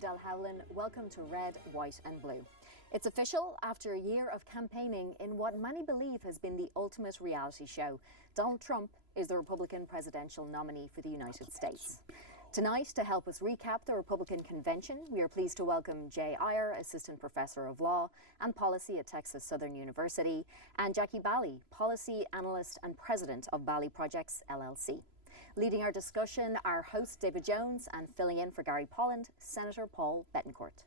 Del Howlin. Welcome to Red, White and Blue. It's official after a year of campaigning in what many believe has been the ultimate reality show. Donald Trump is the Republican presidential nominee for the United States. Tonight, to help us recap the Republican convention, we are pleased to welcome Jay Iyer, Assistant Professor of Law and Policy at Texas Southern University, and Jackie Bally, Policy Analyst and President of Bally Projects, LLC. Leading our discussion, our host David Jones, and filling in for Gary Polland, Senator Paul Bettencourt.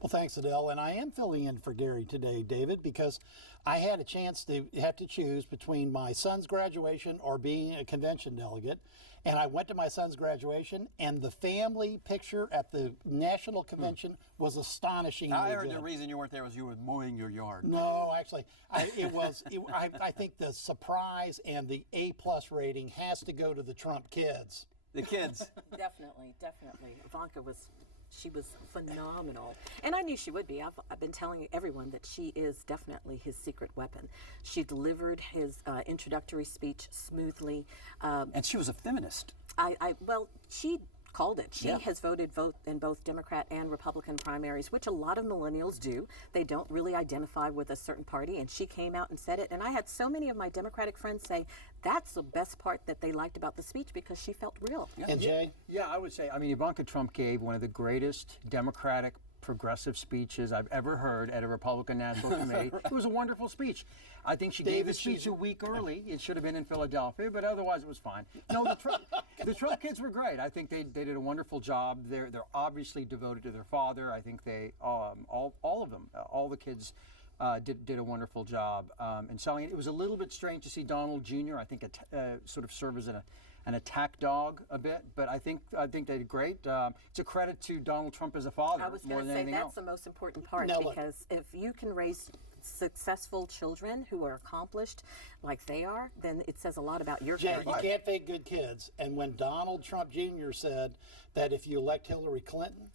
Well, thanks, Adele. And I am filling in for Gary today, David, because I had a chance to have to choose between my son's graduation or being a convention delegate. And I went to my son's graduation, and the family picture at the national convention was astonishingly I heard good. the reason you weren't there was you were mowing your yard. No, actually, I think the surprise and the A+ rating has to go to the Trump kids. The kids. Definitely. Ivanka was phenomenal. And I knew she would be. I've been telling everyone that she is definitely his secret weapon. She delivered his introductory speech smoothly. And she was a feminist. Well, she called it. She Yeah. has voted in both Democrat and Republican primaries, which a lot of millennials do. They don't really identify with a certain party, and she came out and said it. And I had so many of my Democratic friends say that's the best part that they liked about the speech because she felt real. Yeah. And Jay? Yeah, I would say, Ivanka Trump gave one of the greatest Democratic progressive speeches I've ever heard at a Republican National Committee. It was a wonderful speech. I think she gave the speech a week early. It should have been in Philadelphia, but otherwise it was fine. No, the Trump kids were great. I think they did a wonderful job. They're obviously devoted to their father. I think they all of them, all the kids did a wonderful job in selling it. It was a little bit strange to see Donald Jr. I think sort of serve as an attack dog a bit, but I think they did great. It's a credit to Donald Trump as a father I was more going than to say anything that's else. the most important part Now, look. because if you can raise successful children who are accomplished like they are, then it says a lot about your Jay, character. you can't fake good kids. And when Donald Trump Jr. said that if you elect Hillary Clinton,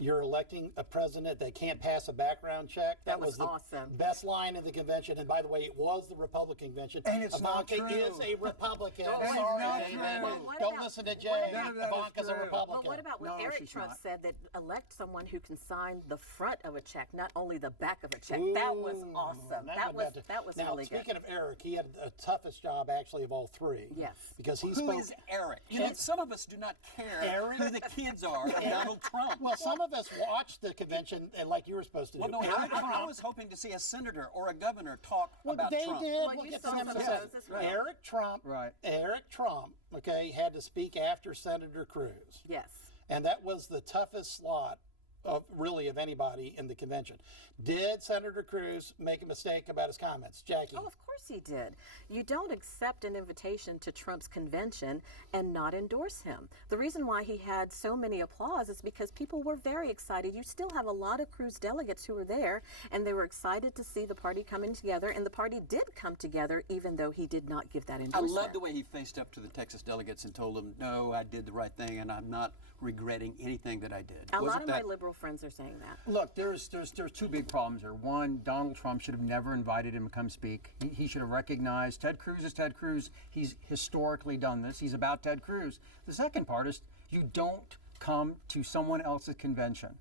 you're electing a president that can't pass a background check. That was the awesome. best line in the convention. And by the way, it was the Republican convention. And it's not Ivanka true. is a Republican. And it's Sorry, not David. true. Well, what Don't about- listen to what Jay. about- Ivanka's a true. Republican. But what about what No, Eric she's Trump not. said that elect someone who can sign the front of a check, not only the back of a check? That was Ooh, awesome. that That was now, really good. speaking of Eric, he had the toughest job actually of all three. Yes. Because he Who spoke. is Eric? You know, some of us do not care Eric? who the kids are of Donald Trump. Well, some of us watched the convention like you were supposed to do. Well, no, Eric I Trump- was hoping to see a senator or a governor talk about they Trump. did. Well, We'll you get to saw them in some a of second. those as well. Eric Trump. Right. Eric Trump. Okay, had to speak after Senator Cruz, Yes. and that was the toughest slot of anybody in the convention. Did Senator Cruz make a mistake about his comments, Jackie? Oh, of course he did. You don't accept an invitation to Trump's convention and not endorse him. The reason why he had so many applause is because people were very excited. You still have a lot of Cruz delegates who were there, and they were excited to see the party coming together, and the party did come together, even though he did not give that I endorsement. love the way he faced up to the Texas delegates and told them, no, I did the right thing, and I'm not regretting anything that I did. A lot Wasn't of my that- liberal friends are saying that. Look, there's two big problems here. One, Donald Trump should have never invited him to come speak. He should have recognized Ted Cruz is Ted Cruz. He's historically done this. He's about Ted Cruz. The second part is you don't come to someone else's convention,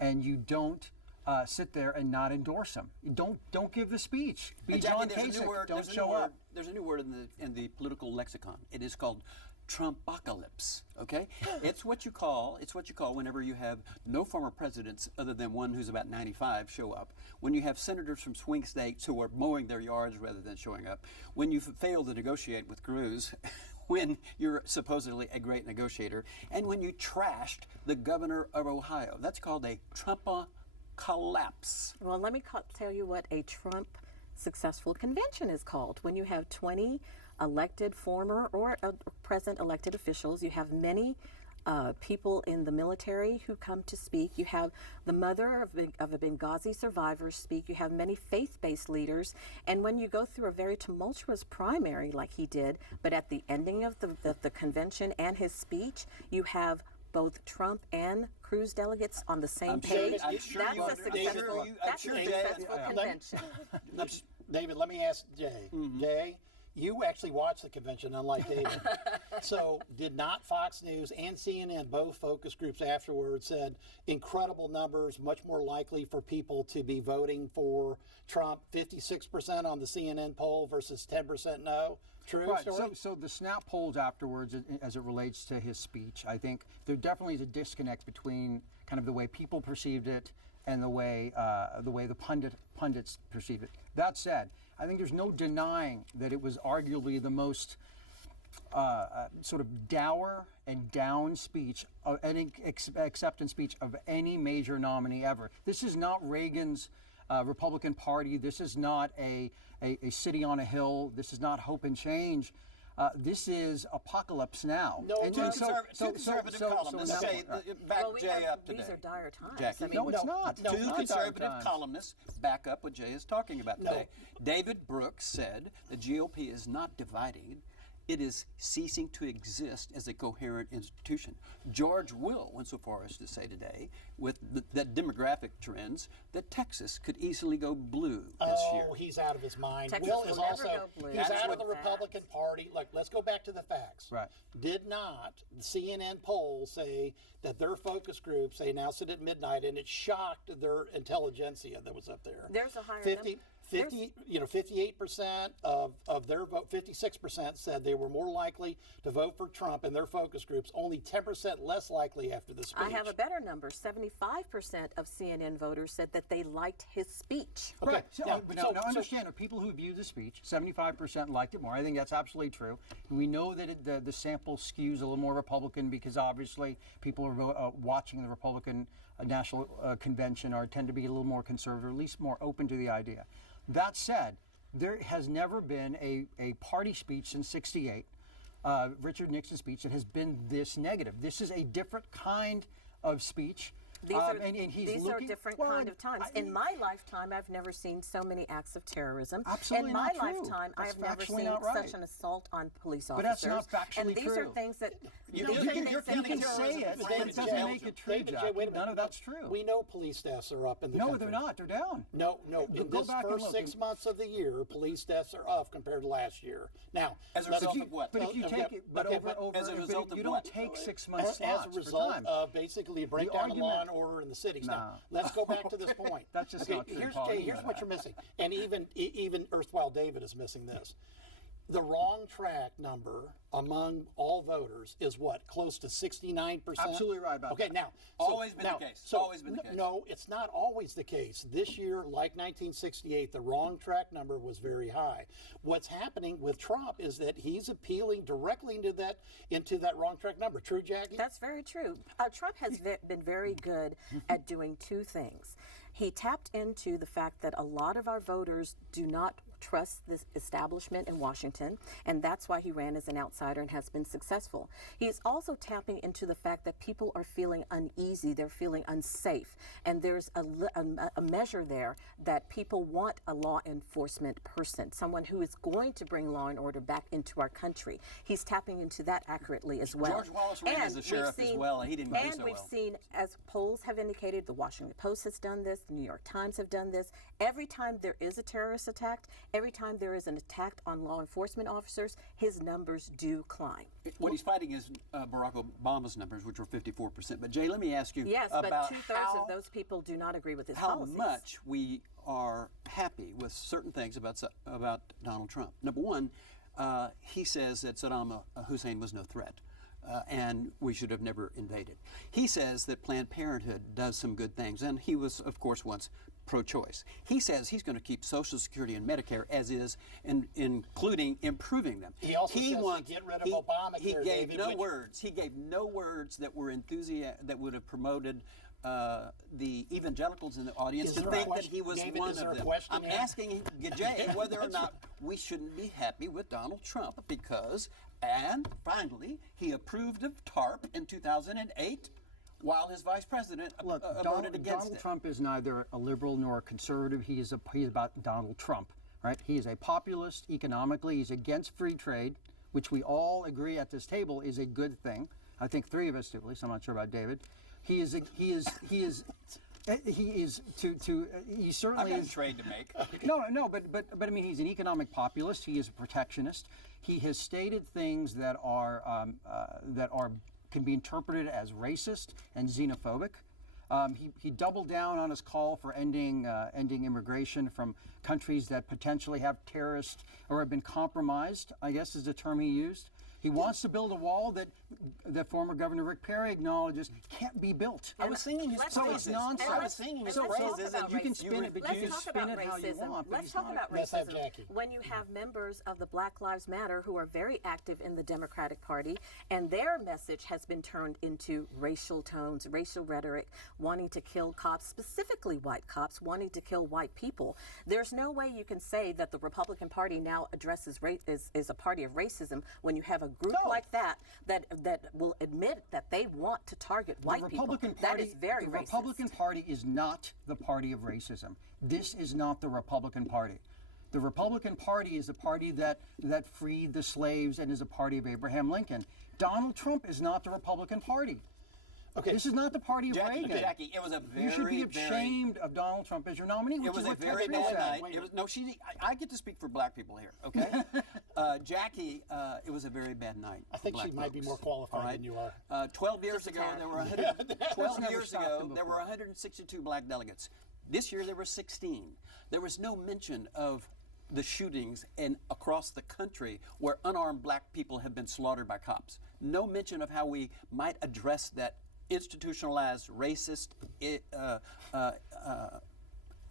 and you don't sit there and not endorse him. You don't give the speech. Be And Jackie, John there's a new Kasich. word. Don't There's a show new up. word. There's a new word in the political lexicon. It is called Trumpocalypse. Okay, it's what you call whenever you have no former presidents other than one who's about 95 show up. When you have senators from swing states who are mowing their yards rather than showing up. When you fail to negotiate with Cruz. When you're supposedly a great negotiator, and when you trashed the governor of Ohio. That's called a Trumpocalypse. Well, let me tell you what a Trump successful convention is called. When you have 20 elected former or present elected officials, you have many people in the military who come to speak. You have the mother of a Benghazi survivor speak. You have many faith-based leaders. And when you go through a very tumultuous primary like he did, but at the ending of the convention and his speech, you have both Trump and Cruz delegates on the same page. I'm sure That's you a are. successful, I'm that's sure a Jay- successful convention. David, let me ask Jay. Jay, you actually watched the convention, unlike David. So did not Fox News and CNN, both focus groups afterwards, said incredible numbers, much more likely for people to be voting for Trump, 56% on the CNN poll versus 10% no. True Right. story? So the snap polls afterwards, as it relates to his speech, I think there definitely is a disconnect between kind of the way people perceived it and the way the pundits perceive it. That said, I think there's no denying that it was arguably the most sort of dour and down speech, any acceptance speech of any major nominee ever. This is not Reagan's Republican Party. This is not a city on a hill. This is not hope and change. This is apocalypse now. No, Two conservative columnists say, back Well, Jay up today. these are dire times. Jackie. I mean, No, it's not. No, Two It's not conservative dire times. columnists back up what Jay is talking about No. today. David Brooks said the GOP is not dividing. It is ceasing to exist as a coherent institution. George Will went so far as to say today, with the demographic trends, that Texas could easily go blue this year. Oh, he's out of his mind. Texas Will will is never also, go blue. he's That's out of what the facts. Republican Party. Look, let's go back to the facts. Right. Did not the CNN polls say that their focus groups, they announced it at midnight, and it shocked their intelligentsia that was up there. There's a higher 58% of their vote, 56% said they were more likely to vote for Trump in their focus groups, only 10% less likely after the speech. I have a better number. 75% of CNN voters said that they liked his speech. Okay, Right. So, now- now understand, there are people who viewed the speech, 75% liked it more. I think that's absolutely true. We know that the sample skews a little more Republican because obviously people are watching the Republican National Convention or tend to be a little more conservative, at least more open to the idea. That said, there has never been a party speech since '68, Richard Nixon's speech, that has been this negative. This is a different kind of speech. These are, and he's these are looking- different well, kind of times. In my lifetime, I've never seen so many acts of terrorism. Absolutely In my not true. lifetime, I That's have never factually seen not right. such an assault on police But officers. that's not factually And these are true. things that You these can- are you're things that counting can- say terrorism it, as but David it doesn't Jay. make it true, David Jay, Jackie. wait a minute. None of that's true. We know police deaths are up in the No, country. they're not. They're down. No, in Go this back and first look. 6 months of the year, police deaths are up compared to last year. Now, As a let's- result of what? But if you take it, but okay, over, but over, as a but result of you don't what? take 6 months as a slots for result time. of basically a breakdown of law and argument- order in the cities. Now, No. let's go back to this point. That's just not true, Here's, Paul. Jay, You know here's what that. you're missing, and even erstwhile David is missing this. The wrong track number among all voters is what, close to 69%? Absolutely right about okay, that. now, Always been the case. Always been the case. No, it's not always the case. This year, like 1968, the wrong track number was very high. What's happening with Trump is that he's appealing directly into that wrong track number. True, Jackie? That's very true. Trump has been very good at doing two things. He tapped into the fact that a lot of our voters do not trust this establishment in Washington, and that's why he ran as an outsider and has been successful. He is also tapping into the fact that people are feeling uneasy, they're feeling unsafe, and there's a measure there that people want a law enforcement person, someone who is going to bring law and order back into our country. He's tapping into that accurately as well. George Wallace ran as a we've sheriff as well, and he didn't do And so we've well. seen, as polls have indicated, the Washington Post has done this, the New York Times have done this. Every time there is a terrorist attack, every time there is an attack on law enforcement officers, his numbers do climb. What he's fighting is Barack Obama's numbers, which were 54%. But Jay, let me ask you Yes, about but two-thirds how, of those people do not agree with his how policies. much we are happy with certain things about Donald Trump. Number one, he says that Saddam Hussein was no threat. And we should have never invaded. He says that Planned Parenthood does some good things, and he was, of course, once pro-choice. He says he's going to keep Social Security and Medicare as is, including improving them. He also says to get rid of Obamacare, He gave David, no which- words. He gave no words that were that would have promoted the evangelicals in the audience Is to there a think that question- he was David, one is there of a them. question I'm here? asking Jay whether or not we shouldn't be happy with Donald Trump because, and finally, he approved of TARP in 2008 while his vice president Look, voted against Donald it. Trump is neither a liberal nor a conservative. He is about Donald Trump, right? He is a populist economically. He's against free trade, which we all agree at this table is a good thing. I think three of us do, at least. I'm not sure about David. He is He is he certainly I've got a is. trade to make. No, but I mean, he's an economic populist. He is a protectionist. He has stated things that can be interpreted as racist and xenophobic. He doubled down on his call for ending immigration from countries that potentially have terrorists or have been compromised, I guess is the term he used. He wants to build a wall that former Governor Rick Perry acknowledges can't be built. I was singing his So praises. it's nonsense. I was singing his So praises, and you can spin it, but Let's you can talk spin about it how you racism. want. but Let's he's talk not- about Let's have racism. Jackie. When you have members of the Black Lives Matter who are very active in the Democratic Party, and their message has been turned into racial tones, racial rhetoric, wanting to kill cops, specifically white cops, wanting to kill white people. There's no way you can say that the Republican Party now addresses race is a party of racism when you have a group No. like that will admit that they want to target white The Republican people. Party, That is very the racist. Republican Party is not the party of racism. This is not the Republican Party. The Republican Party is the party that freed the slaves and is a party of Abraham Lincoln. Donald Trump is not the Republican Party. Okay. This is not the party of Reagan. Jackie, it was a very, You should be very- ashamed of Donald Trump as your nominee, which It was is a what very Ted bad Cruz night. said. It was, no, I get to speak for black people here, okay? Jackie, it was a very bad night. I think for she black might be folks, more qualified all right? than you are. 12 years Just a ago, tad. there were 100, 12 never years stopped ago, them there were before. 162 black delegates. This year, there were 16. There was no mention of the shootings across the country where unarmed black people have been slaughtered by cops. No mention of how we might address that institutionalized racist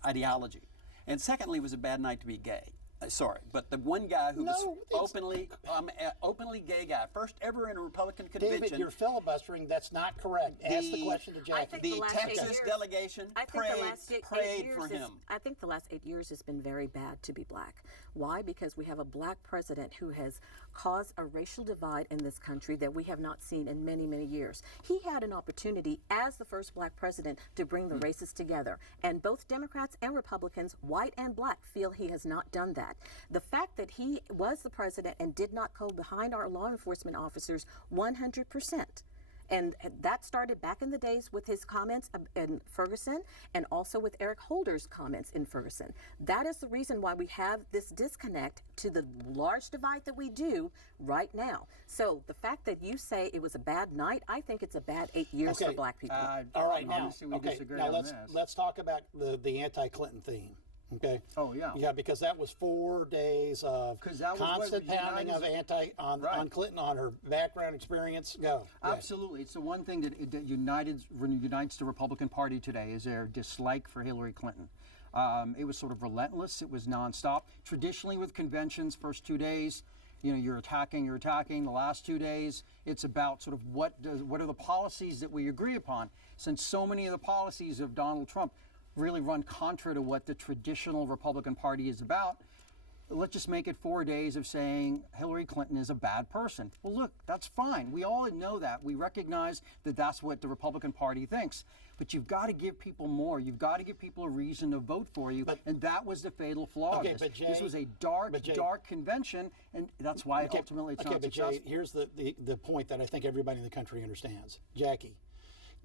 ideology. And secondly, it was a bad night to be gay. Sorry, but the one guy who was openly gay guy, first ever in a Republican convention. David, you're filibustering. That's not correct. Ask the question to I Jackie. think The last 8 Texas years- delegation I think prayed, the last eight prayed years for is- him. I think the last 8 years has been very bad to be black. Why? Because we have a black president who has caused a racial divide in this country that we have not seen in many, many years. He had an opportunity as the first black president to bring the races together. And both Democrats and Republicans, white and black, feel he has not done that. The fact that he was the president and did not go behind our law enforcement officers 100%. And that started back in the days with his comments in Ferguson and also with Eric Holder's comments in Ferguson. That is the reason why we have this disconnect to the large divide that we do right now. So the fact that you say it was a bad night, I think it's a bad 8 years for black people. All right, now, Obviously, we okay, disagree now on let's this. talk about the anti-Clinton theme. Okay. Oh, yeah. Yeah, because that was 4 days of 'Cause that was what constant pounding of United- on Right. Clinton, on her background experience. Go. Absolutely. It's the one thing that unites the Republican Party today is their dislike for Hillary Clinton. It was sort of relentless. It was nonstop. Traditionally with conventions, first 2 days, you're attacking. The last 2 days, it's about sort of what are the policies that we agree upon. Since so many of the policies of Donald Trump really run contra to what the traditional Republican Party is about, let's just make it 4 days of saying Hillary Clinton is a bad person. Well, look, that's fine. We all know that. We recognize that that's what the Republican Party thinks. But you've got to give people more. You've got to give people a reason to vote for you. And that was the fatal flaw. Okay, of but this Jay- was a dark convention, and that's why ultimately it's not but successful. Jay, here's the point that I think everybody in the country understands. Jackie,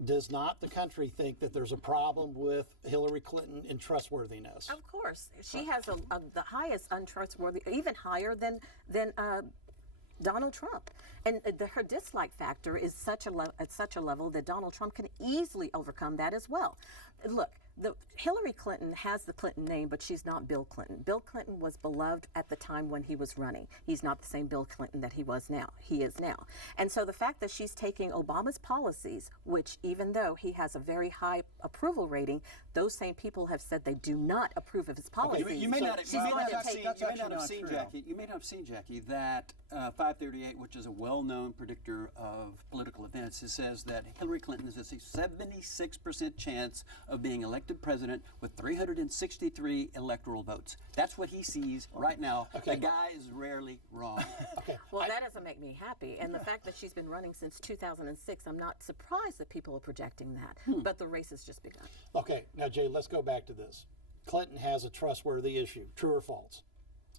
does not the country think that there's a problem with Hillary Clinton in trustworthiness? Of course, she has the highest untrustworthy, even higher than Donald Trump, and her dislike factor is at such a level that Donald Trump can easily overcome that as well. Look, Hillary Clinton has the Clinton name, but she's not Bill Clinton. Bill Clinton was beloved at the time when he was running. He's not the same Bill Clinton that he is now. And so the fact that she's taking Obama's policies, which even though he has a very high approval rating, those same people have said they do not approve of his policies. You may not have seen, true. You may not have seen, Jackie, that 538, which is a well-known predictor of political events, it says that Hillary Clinton has a 76% chance of being elected president with 363 electoral votes. That's what he sees right now. Okay. The guy is rarely wrong. Well, that doesn't make me happy. And the fact that she's been running since 2006, I'm not surprised that people are projecting that. But the race has just begun. Okay, now Jay, let's go back to this. Clinton has a trustworthy issue. True or false?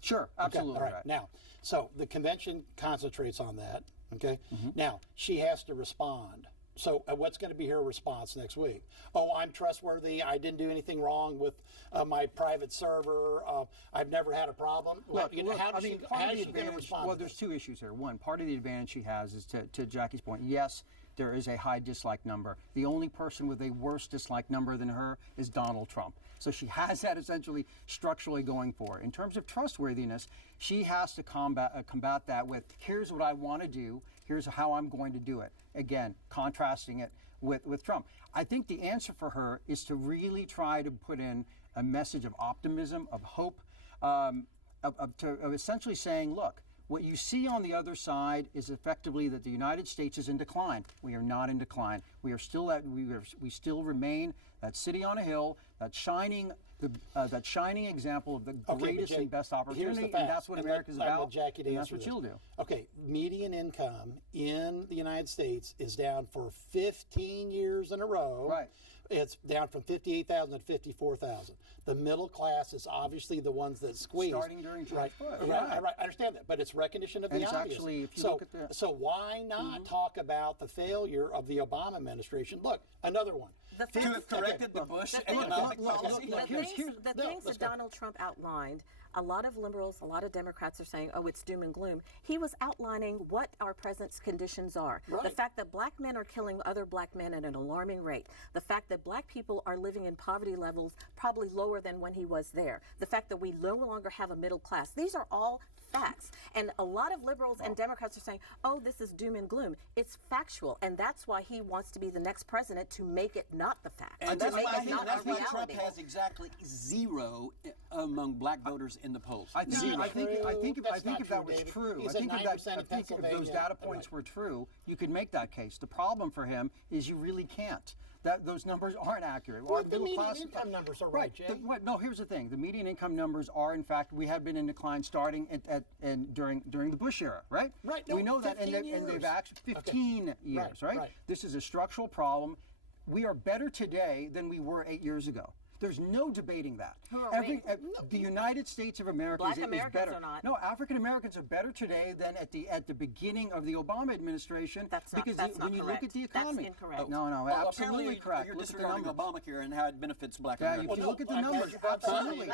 Sure, Okay, absolutely. all right. Now, so the convention concentrates on that. Okay. Now she has to respond So what's going to be her response next week? Oh, I'm trustworthy. I didn't do anything wrong with my private server. I've never had a problem. Look, how I is mean, she part of the going to advantage, respond? well, to there's this? two issues here. One, part of the advantage she has is to Jackie's point. Yes, there is a high dislike number. The only person with a worse dislike number than her is Donald Trump. So she has that essentially structurally going for her. In terms of trustworthiness, she has to combat that with, here's what I want to do, here's how I'm going to do it. Again, contrasting it with Trump. I think the answer for her is to really try to put in a message of optimism, of hope, of essentially saying, look, what you see on the other side is effectively that the United States is in decline. We are not in decline. We are still we still remain that city on a hill, that shining example of the greatest Jake, and best here's opportunity, the and facts, that's what and America's I want about. Jackie to And that's answer what this. she'll do. Okay, median income in the United States is down for 15 years in a row. Right. It's down from 58,000 to 54,000. The middle class is obviously the ones that squeeze. Starting during George right, Bush. right, I understand that, but it's recognition of And the it's obvious. actually, if you so, look at the- so why not talk about the failure of the Obama administration? Look, another one. The To have corrected the Bush economic policy. The here's- things no, that let's go. Donald Trump outlined, a lot of liberals, a lot of Democrats are saying, oh, it's doom and gloom. He was outlining what our present conditions are. The Right. fact that black men are killing other black men at an alarming rate. The fact that black people are living in poverty levels probably lower than when he was there. The fact that we no longer have a middle class. These are all facts. And a lot of liberals and Democrats are saying, oh, this is doom and gloom. It's factual. And that's why he wants to be the next president, to make it not the fact. And to that's make why, it not that's a why Trump reality. has exactly zero among black voters in the polls. I think, Zero. I think if That's not that true, was David. true, He's I at think 9% in if those Pennsylvania. data points were true, you could make that case. The problem for him is you really can't. Those numbers aren't accurate. Well, Our the middle median class- income numbers are right, Jay. No, here's the thing. The median income numbers are, in fact, we have been in decline starting during the Bush era, right? Right, no, we know that, and 15 they've years. actually 15 years, right? right. This is a structural problem. We are better today than we were 8 years ago. There's no debating that. Who are we? The United States of America Black is Americans better. are not. No, African Americans are better today than at the beginning of the Obama administration. That's not- because that's when not you correct. look at the That's economy, incorrect. No, Well, absolutely apparently correct. You're Look at the disregarding numbers. Obamacare and how it benefits black Yeah, Americans. if you look at the numbers, I'll tell you. absolutely.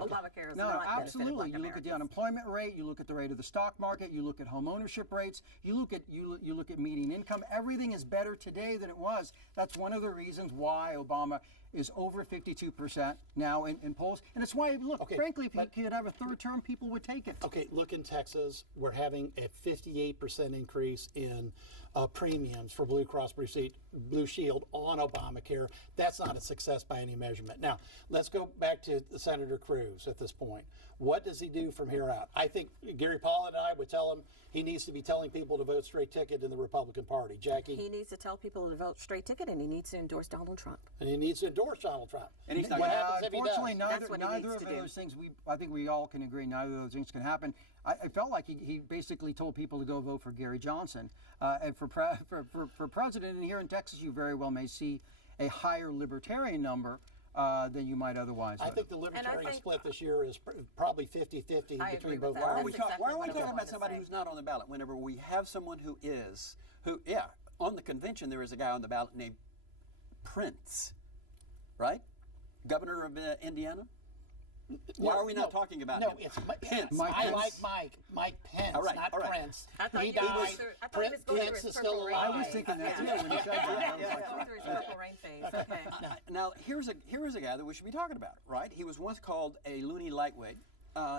Obamacare is no, not benefited absolutely. black You look at the Americans. unemployment rate. You look at the rate of the stock market. You look at home ownership rates. You look at median income. Everything is better today than it was. That's one of the reasons why Obama is over 52% now in polls, and it's why, look, Okay, frankly, if he could have a third term, people would take it. Okay, look in Texas, we're having a 58% increase in premiums for Blue Cross Blue Shield on Obamacare. That's not a success by any measurement. Now, let's go back to Senator Cruz at this point. What does he do from here out? I think Gary Paul and I would tell him he needs to be telling people to vote straight ticket in the Republican Party. Jackie? He needs to tell people to vote straight ticket, and he needs to endorse Donald Trump. And he needs to endorse Donald Trump. And he's not what gonna- happens if he Unfortunately, does? That's what he neither needs of to do. those things. I think we all can agree. Neither of those things can happen. I felt like he basically told people to go vote for Gary Johnson and for president. And here in Texas, you very well may see a higher libertarian number than you might otherwise. I think the libertarian think- split this year is probably 50-50 I agree between with both that. Why are parties. we, That's exactly why are we what I talking wanted about to somebody say. who's not on the ballot whenever we have someone who is? On the convention, there is a guy on the ballot named Prince, right? Governor of Indiana? Why are we not talking about him? No, it's Pence. Mike I Pence. like Mike Pence, All right, not all right. Prince. I thought He he died. was through- I thought he was going through Prince his is still purple alive. rain I was thinking that too when he said that. I was like, Going through his purple rain phase. Okay. Now, here's a guy that we should be talking about, right? He was once called a loony lightweight.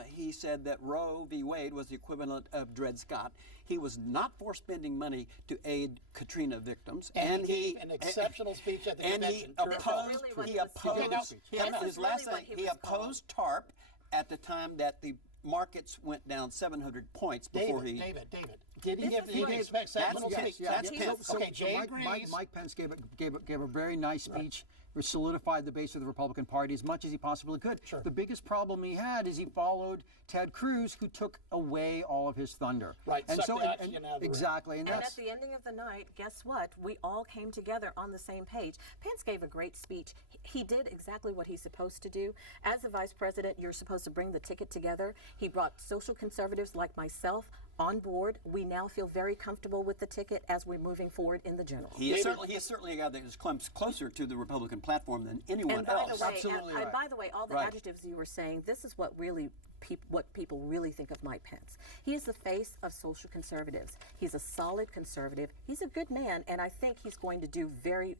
He said that Roe v. Wade was the equivalent of Dred Scott. He was not for spending money to aid Katrina victims, And he gave an exceptional speech at the and convention. he True. opposed. really what He he was opposed. saying. His This is last really what thing. he He was called. opposed TARP at the time that the markets went down 700 points before David, he. David. Did he This give is he right. gave exceptional That's- speech? that's Yes. Pence. Okay, Jay Mike agrees. Pence gave a very nice speech, which solidified the base of the Republican Party as much as he possibly could. Sure. The biggest problem he had is he followed Ted Cruz, who took away all of his thunder. Right, and sucked so the oxygen out of the room. exactly, and And that's at the ending of the night, guess what? We all came together on the same page. Pence gave a great speech. He did exactly what he's supposed to do. As a vice president, you're supposed to bring the ticket together. He brought social conservatives like myself on board. We now feel very comfortable with the ticket as we're moving forward in the general. He is certainly a guy that is closer to the Republican platform than anyone And by else. the way, Absolutely and right. by the way, all the Right. adjectives you were saying, this is what really what people really think of Mike Pence. He is the face of social conservatives. He's a solid conservative. He's a good man, and I think he's going to do very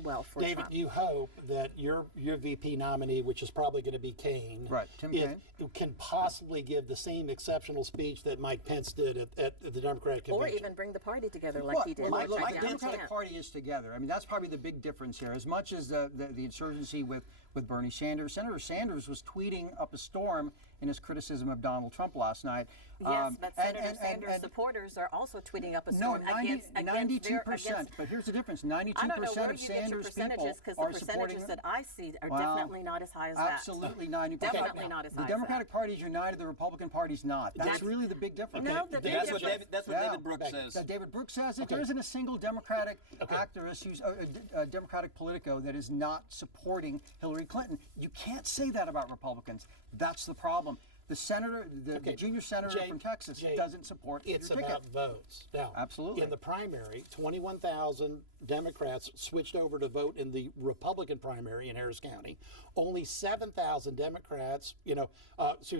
well for David, Trump. you hope that your VP nominee, which is probably going to be Kaine, Right, Tim Kaine. can possibly give the same exceptional speech that Mike Pence did at the Democratic Or convention. even bring the party together like he did. Look, right the downtown. Democratic Party is together. I mean, that's probably the big difference here. As much as the insurgency with Bernie Sanders, Senator Sanders was tweeting up a storm in his criticism of Donald Trump last night. Yes, but Senator Sanders supporters are also tweeting up a storm against 92%. But here's the difference: 92% I don't know where of you get your Sanders people percentages, because are the supporting percentages him. that I see are Well, definitely not as high as that. Absolutely 90%. Definitely not as high The as Democratic Party is united. The Republican Party's not. That's really the big difference. No, the big That's what difference. David Brooks says. That David Brooks says that there isn't a single Democratic activist who's a Democratic politico that is not supporting Hillary Clinton. You can't say that about Republicans. That's the problem. The senator, the junior senator from Texas, doesn't support It's your about ticket. votes. Now, Absolutely. in the primary, 21,000 Democrats switched over to vote in the Republican primary in Harris County. Only 7,000 Democrats,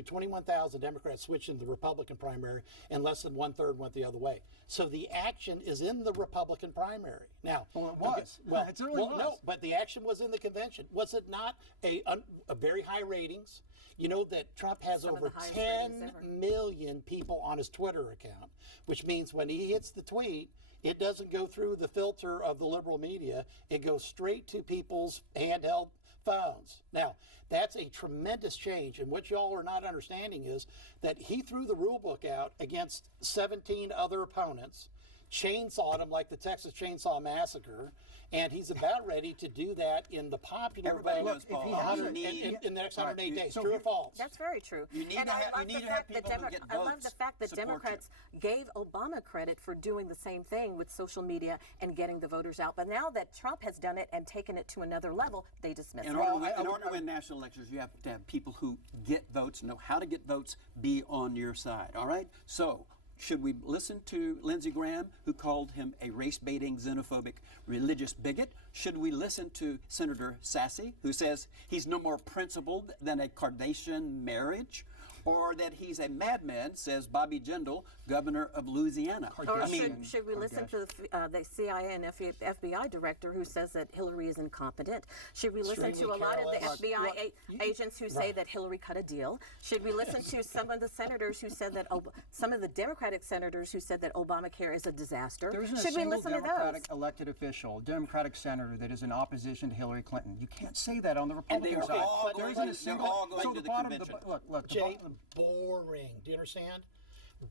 21,000 Democrats switched in the Republican primary, and less than 1/3 went the other way. So the action is in the Republican primary. Now, Well, it was. It certainly was. No, but the action was in the convention. Was it not a very high ratings? You know that Trump has Some of over the highest 10 ratings ever. million people on his Twitter account, which means when he hits the tweet, it doesn't go through the filter of the liberal media. It goes straight to people's handheld phones. Now, that's a tremendous change. And what y'all are not understanding is that he threw the rule book out against 17 other opponents, chainsawed them like the Texas Chainsaw Massacre, and he's about ready to do that in the popular Everybody vote knows, Paul, if he all has you it- need- in the next 108 days. so True he- or false? That's very true. You need and to I have- love you need the to have fact that people who get I love the votes fact that support you. Democrats gave Obama credit for doing the same thing with social media and getting the voters out. But now that Trump has done it and taken it to another level, they dismiss In it. order to win national elections, you have to have people who get votes, know how to get votes, be on your side. All right? So, should we listen to Lindsey Graham, who called him a race-baiting, xenophobic, religious bigot? Should we listen to Senator Sassy, who says he's no more principled than a Kardashian marriage? Or that he's a madman, says Bobby Jindal, governor of Louisiana. Or should we listen to the CIA and FBI director who says that Hillary is incompetent? Should we listen to a lot of the FBI agents who say that Hillary cut a deal? Should we listen to some of the senators who said that some of the Democratic senators who said that Obamacare is a disaster? There isn't a Should we single listen to those? Democratic elected official, Democratic senator that is in opposition to Hillary Clinton. You can't say that on the And they Republican are side. all There going isn't to- a they're single. all going so to the the bottom, convention. look, Jay, boring. Do you understand?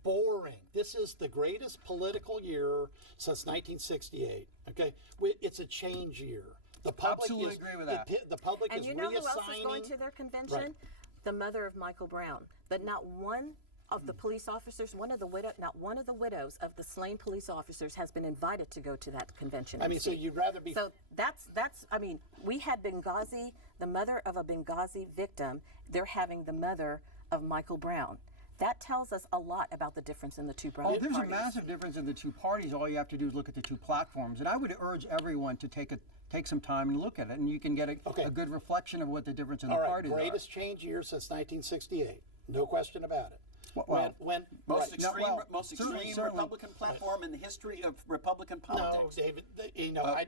Boring. This is the greatest political year since 1968. Okay, it's a change year. The public Absolutely agree with that. The public And is you know who else reassigning. is going to their convention? Right. The mother of Michael Brown. But not one of the police officers, not one of the widows of the slain police officers has been invited to go to that convention. I mean, so you'd rather be. So that's. I mean, we had Benghazi, the mother of a Benghazi victim. They're having the mother of Michael Brown. That tells us a lot about the difference in the two Oh, there's parties. a massive difference in the two parties. All you have to do is look at the two platforms. And I would urge everyone to take some time and look at it, and you can get a good reflection of what the difference in the all right, parties greatest change year since 1968. No question about it. Well, Most extreme, certainly. Republican platform in the history of Republican No, politics. David.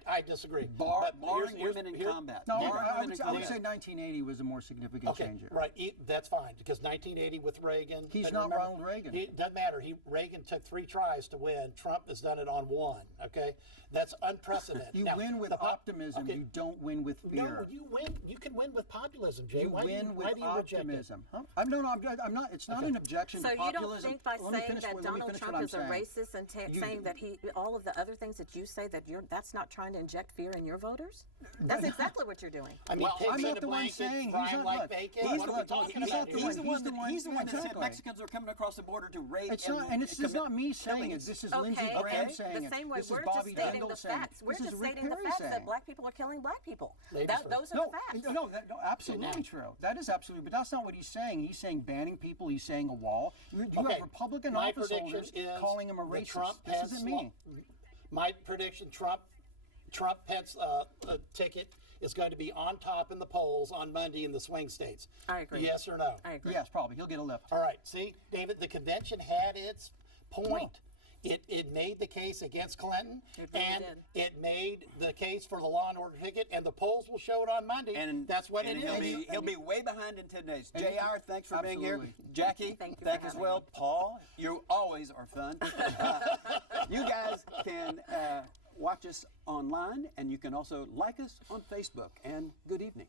I disagree. Barring But here's- women in here- combat. No, Barring I women would, in I would combat. say 1980 was a more significant Okay, change. right. That's fine because 1980 with Reagan. He's and not remember, Ronald Reagan. It doesn't matter. Reagan took 3 tries to win. Trump has done it on 1. Okay, that's unprecedented. You Now, win with the optimism. okay. You don't win with fear. No, you win. You can win with populism, Jay. You why win do with you reject it? optimism. Huh? I'm not. It's not an objection So to you populism. don't think by Let me saying finish that what- let me Donald finish Trump what I'm is a saying. racist and saying that all of the other things that you say that's not trying to inject fear in your voters? That's exactly what you're doing. I mean, Well, pigs I'm in not a the one blanket, saying fry he's 'em not- like look, bacon. he's What the are we one- talking he's about not the here? one- He's the one that said exactly. Mexicans are coming across the border to raid. It's not, and it's not me saying it. killings. This is Lindsey Okay, Graham saying the it. same way This is we're Bobby just stating Jindal the saying facts. it. We're This is just Rick stating the Perry facts saying that it. black people are killing black people. Ladies first. Those are No, the facts. no, absolutely true. That is absolutely, but that's not what he's saying. He's saying banning people. He's saying a wall. Paul. You have Republican my office prediction holders is calling him a that racist. Trump This has isn't me. My prediction: Trump-Pence ticket is going to be on top in the polls on Monday in the swing states. I agree. Yes or no? I agree. Yes, probably. He'll get a lift. All right. See, David, the convention had its point. It made the case against Clinton, It really and did. it made the case for the law and order ticket, and the polls will show it on Monday. And that's what and it he'll is. Be, he'll be way behind in 10 days. JR, thanks for being here. Absolutely. Jackie, Thank you for thank as having well. me. Paul, you always are fun. You guys can watch us online, and you can also like us on Facebook. And good evening.